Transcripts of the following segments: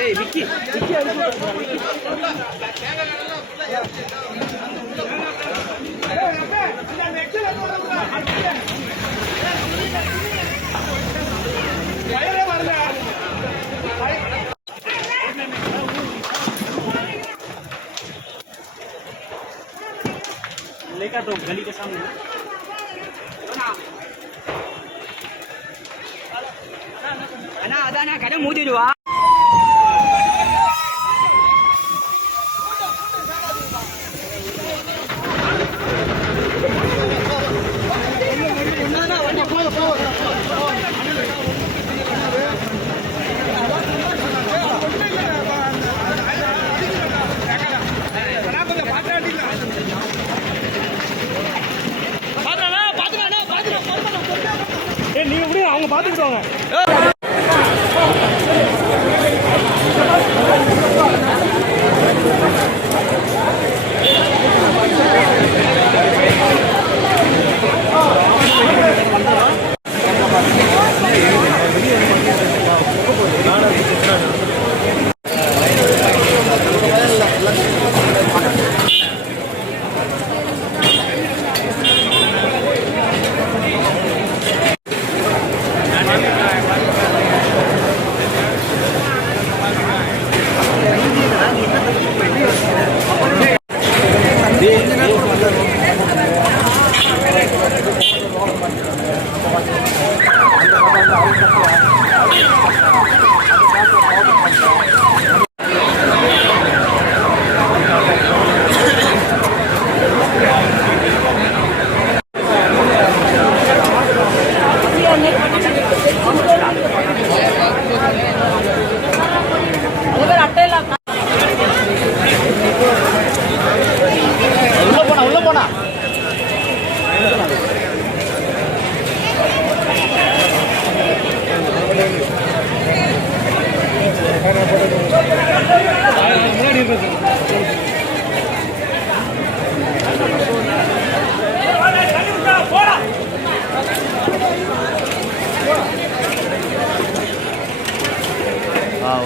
ஏய் விக்கி விக்கி लेकर तो गली के सामने अना आधा ना करे मुंह दीदुआ நீங்க எப்படி அவங்க பாத்துக்கிடுவாங்க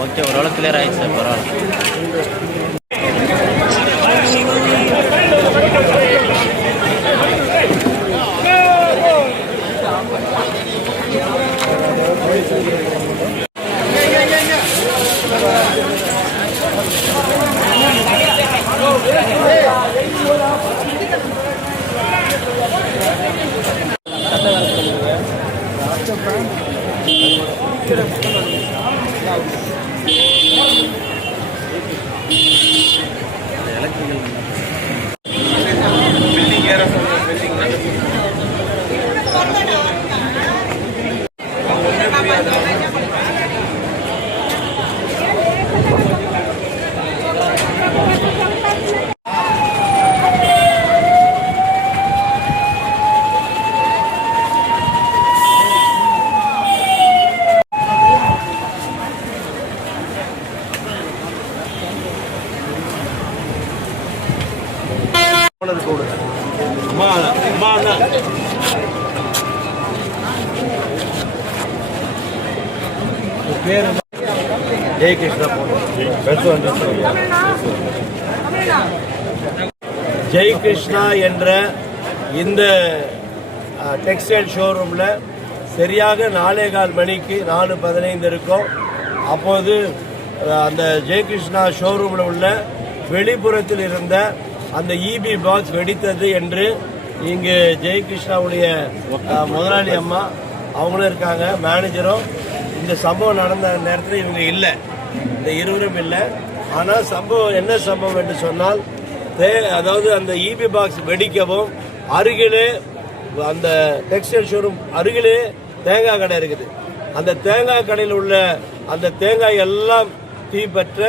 ஓகே ஓரளவு கிளியர் ஆயிடுச்சு சார் பரவாயில்ல जय कृष्णा जय कृष्णा என்ற இந்த டெக்ஸ்டைல் ஷோரூமில் சரியாக 4:15 மணிக்கு 4:15 இருக்கும். அப்போது அந்த ஜெய் கிருஷ்ணா ஷோரூமில் உள்ள வெளிப்புறத்தில் இருந்த அந்த இபி பாக்ஸ் வெடித்தது என்று இங்கு ஜெய் கிருஷ்ணாவுடைய முதலாளி அம்மா அவங்களும் இருக்காங்க, மேனேஜரும். இந்த சம்பவம் நடந்த நேரத்தில் இவங்க இல்லை, இந்த இருவரும் இல்லை. ஆனால் சம்பவம் என்ன சம்பவம் என்று சொன்னால், அதாவது அந்த இபி பாக்ஸ் வெடிக்கவும் அருகிலே அந்த டெக்ஸ்டைல் ஷோரூம் அருகிலே தேங்காய் கடை இருக்குது. அந்த தேங்காய் கடையில் உள்ள அந்த தேங்காய் எல்லாம் தீப்பற்ற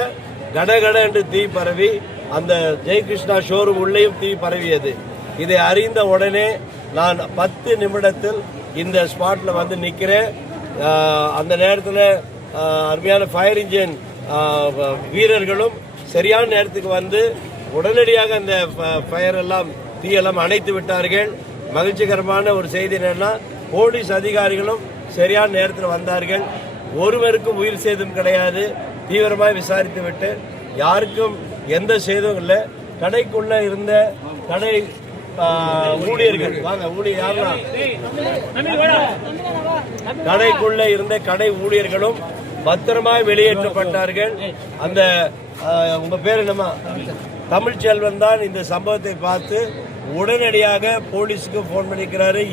கடகட என்று தீ பரவி அந்த ஜெய் கிருஷ்ணா ஷோரூம் உள்ளேயும் தீ பரவியது. இதை அறிந்த உடனே நான் 10 நிமிடத்தில் இந்த ஸ்பாட்ல வந்து நிற்கிறேன். அந்த நேரத்தில் அருமையான ஃபயர் இன்ஜின் வீரர்களும் சரியான நேரத்துக்கு வந்து உடனடியாக அந்த ஃபயர் எல்லாம் தீயெல்லாம் அணைத்து விட்டார்கள். மகிழ்ச்சிகரமான ஒரு செய்தி என்னன்னா, போலீஸ் அதிகாரிகளும் சரியான நேரத்தில் வந்தார்கள். ஒருவருக்கும் உயிர் சேதம் கிடையாது. தீவிரமாக விசாரித்து விட்டு யாருக்கும் எந்த சேதமும் இல்லை. கடைக்குள்ள இருந்த கடை ஊழியர்கள் கடைக்குள்ள இருந்த கடை ஊழியர்களும் பத்திரமாய் வெளியேற்றப்பட்டார்கள். அந்த உங்க பேர் என்னமா? தமிழ்ச்செல்வன் தான் இந்த சம்பவத்தை பார்த்து உடனடியாக போலீஸுக்கு போன் பண்ணிக்கிறாரு,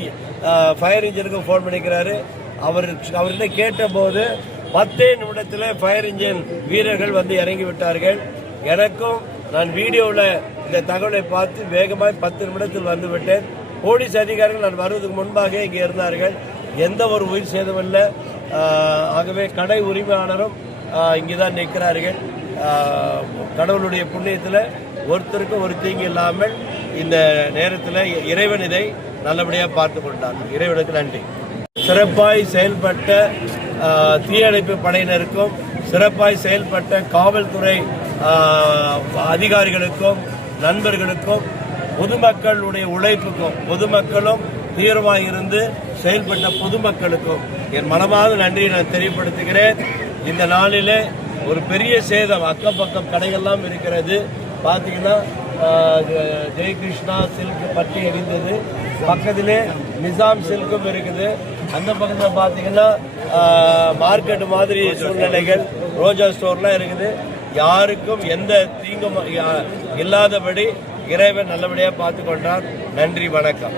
ஃபயர் இன்ஜினுக்கு போன் பண்ணிக்கிறாரு. அவர்கிட்ட கேட்டபோது 10 நிமிடத்தில் ஃபயர் இன்ஜின் வீரர்கள் வந்து இறங்கி விட்டார்கள். எனக்கும் நான் வீடியோவில் இந்த தகவலை பார்த்து வேகமாக 10 நிமிடத்தில் வந்து விட்டேன். போலீஸ் அதிகாரிகள் நான் வருவதற்கு முன்பாக இங்கே இருந்தார்கள். எந்த ஒரு உயிர் சேதம் இல்லை. ஆகவே கடை உரிமையாளரும் இங்கே தான் நிற்கிறார்கள். கடவுளுடைய புண்ணியத்தில் ஒருத்தருக்கும் ஒரு தீங்கு இல்லாமல் இந்த நேரத்தில் இறைவன் இதை நல்லபடியாக பார்த்து கொண்டார். இறைவனுக்கு நன்றி. சிறப்பாய் செயல்பட்ட தீயணைப்பு படையினருக்கும் சிறப்பாய் செயல்பட்ட காவல்துறை அதிகாரிகளுக்கும் நண்பர்களுக்கும் பொதுமக்களுடைய உழைப்புக்கும் பொதுமக்களும் தீவிரமாக இருந்து செயல்பட்ட பொதுமக்களுக்கும் என் மனமார்ந்த நன்றியை நான் தெரியப்படுத்துகிறேன். இந்த நாளிலே ஒரு பெரிய சேதம் அக்கம் கடைகள்லாம் இருக்கிறது. பார்த்தீங்கன்னா ஜெயகிருஷ்ணா சில்க் பட்டி எரிந்தது. பக்கத்திலே நிசாம் சில்க்கும் இருக்குது. அந்த பக்கத்தில் பார்த்தீங்கன்னா மார்க்கெட் மாதிரி சூழ்நிலைகள், ரோஜா ஸ்டோர்லாம் இருக்குது. யாருக்கும் எந்த தீங்கும் இல்லாதபடி இறைவன் நல்லபடியாக பார்த்து கொண்டார். நன்றி, வணக்கம்.